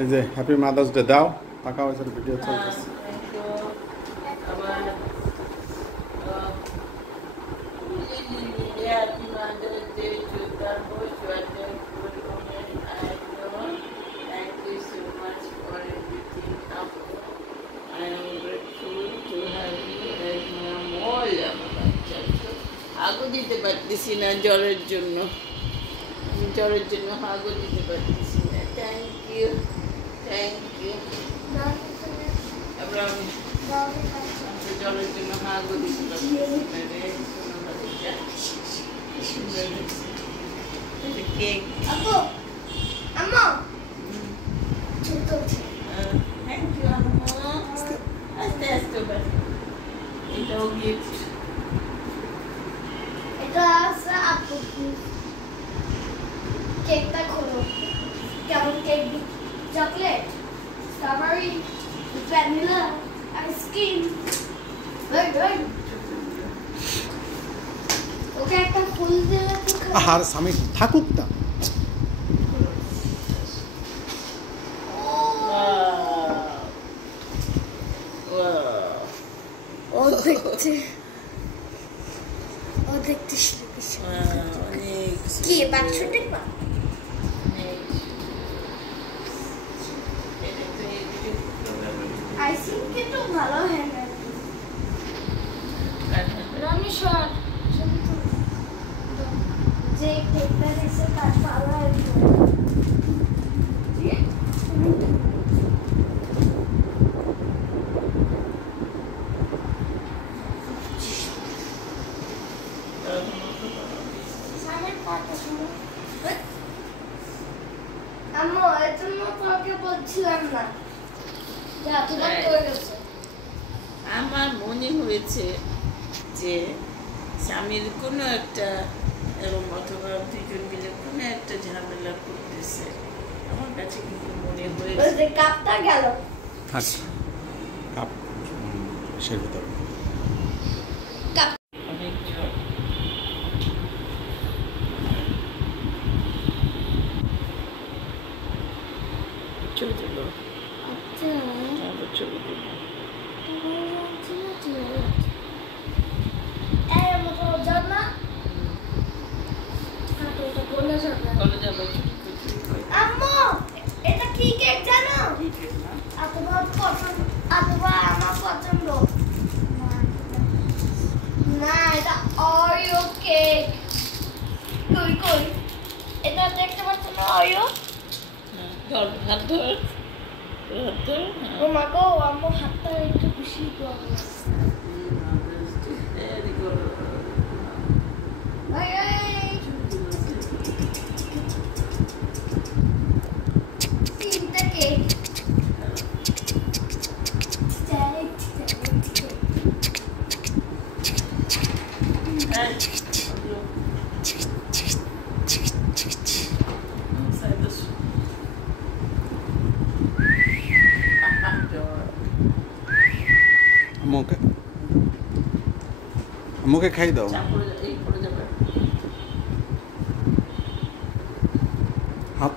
এই যে happy mother's day দাও টাকা পয়সার ভিডিও চলতেছে হাগও দিতে পারতেছি না জ্বরের জন্য হাগও দিতে পারতেছি না থ্যাংক ইউ তারপর আমি জ্বরের জন্য হাগও দিতে পারতেছি না রে কেক থ্যাংক ইউ আম্মু আস্তে আস্তে এটাও গিফট কেকটা খোলো কেমন cake chocolate strawberry vanilla ice cream okay একটা ফুল দিলে আর স্বামী থাকুক না ও দেখতে কি বাক্স দেখবা আই থিংক এটা ভালো হ্যান্ড রামেশ্বর যে কেকটা দিছে তার ভালো হয়েছে আম্মু এজন্য তোকে বলছিলাম না যে এতটা করে গেছে আমার মনে হয়েছে যে স্বামীর কোনো একটা এবং অথবা দুজন মিলে কোনো একটা ঝামেলা করতেছে আমার কাছে কিন্তু মনে হয়েছে কাপটা গেল কাপ সের ভিতর অনেক জ্বর চলে দিল আচ্ছা চলে দিল আম্মু এটা কি কেক জানো আমার পছন্দ না এটা অরিও কেক কই এটা দেখতে পাচ্ছ না অরিও হাত ধর ও মা গো আম্মু হাতটা একটু বেশি প্রবলেম তিনটা কেক মুখে খাই দাও হাত